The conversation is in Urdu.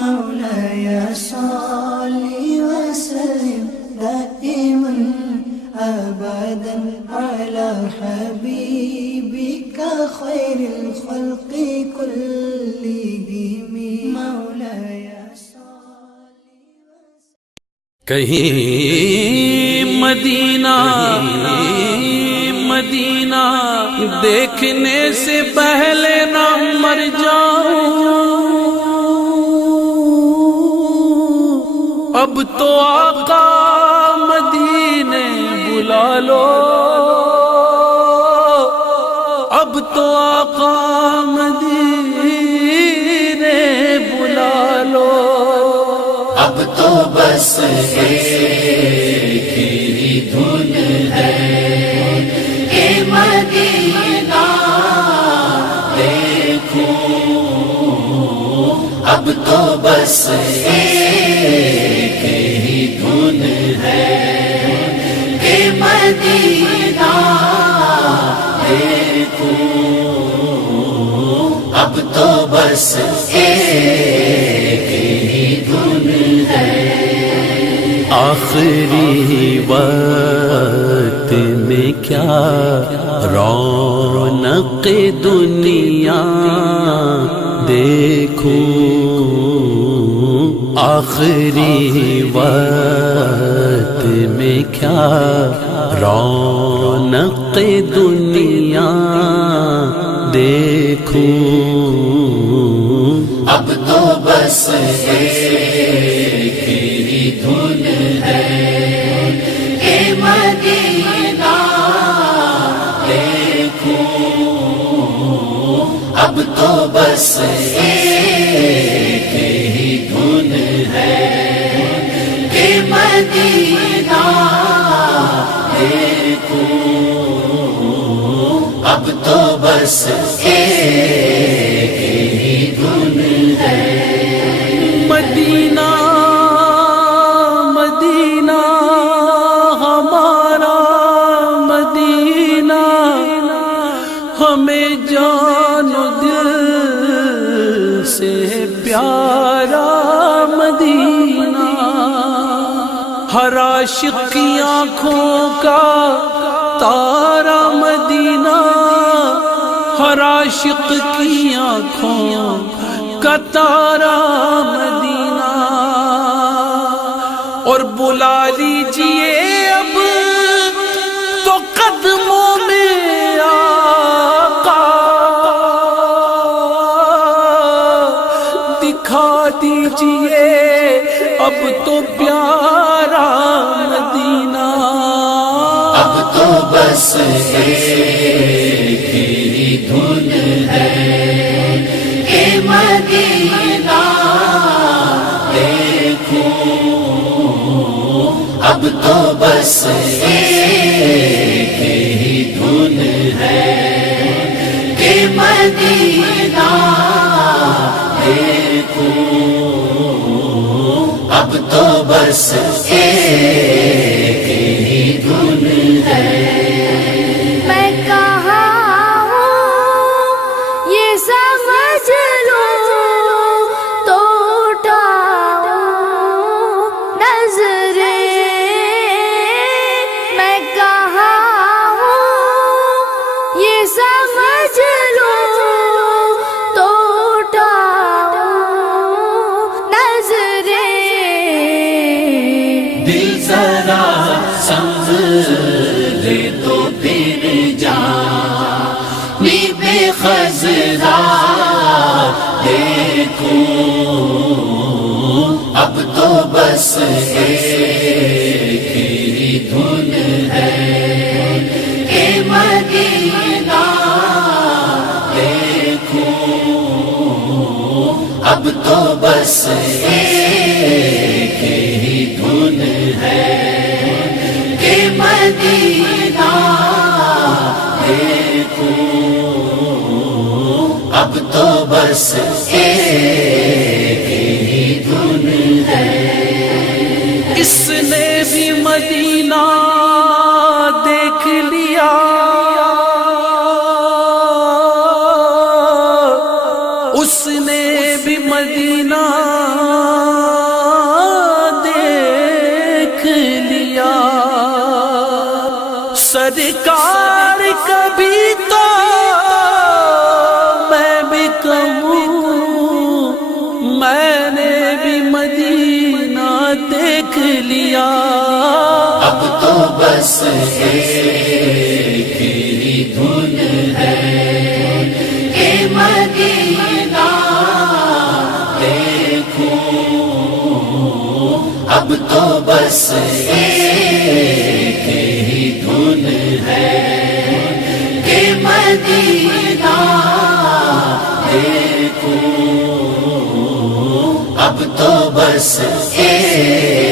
مولاي صل وسلم دائما أبدا على حبيبك خير الخلق كلهم مولاي کہیں مدینہ مدینہ دیکھنے سے پہلے نہ مر جاؤں، اب تو آقا مدینے بلا لو، اب تو آقا مدینے بلا لو، اب تو بس ایک ہی دھن ہے کہ مدینہ دیکھوں، اب تو بس ایک ہی دھن ہے کہ مدینہ دیکھوں، اب تو بس ایک ہی دھن ہے۔ آخری وقت میں کیا رونق دنیا دیکھوں، آخری وقت میں کیا رونق دنیا دیکھوں، اب تو بس ایک ہی دھن ہے کہ مدینہ دیکھوں، اب تو بس ایک ہی دھن ہے کہ مدینہ دیکھوں، اب تو بس ایک ہی دھن ہے۔ مدینہ مدینہ ہمارا مدینہ، ہمیں جان و دل سے پیارا مدینہ، ہر عاشق کی آنکھوں کا تارا مدینہ، ہر عاشق کی آنکھوں کا تارا مدینہ، اور بلا لیجئے اب تو قدموں میں آقا، دکھا دیجئے اب تو پیارا مدینہ، اب تو بس ایک ہی دھن ہے کہ مدینہ دیکھوں، اب تو بس ایک ہی دھن ہے کہ مدینہ دیکھوں، اب تو بس ایک ہی دھن ہے۔ میں کہاں ہوں یہ سمجھ لو تو اٹھاؤں نظریں، میں کہاں ہوں یہ سمجھ لو تو اٹھاؤں نظریں، دل ذرا سنبھلے تو پھر جانی بے خزرا دیکھوں، اب تو بس ایک ہی دھن ہے کہ مدینہ دیکھوں، اب تو بس ایک ہی دھن ہے کہ مدینہ دیکھوں، اب تو بس ایک ہی دھن ہے۔ اس نے بھی مدینہ دیکھ لیا، اس نے بھی مدینہ بس ایک ہی دھن ہے اے مدینہ دیکھو اب تو بس ایک ہی دھن ہے اے مدینہ دیکھو اب تو بس ایک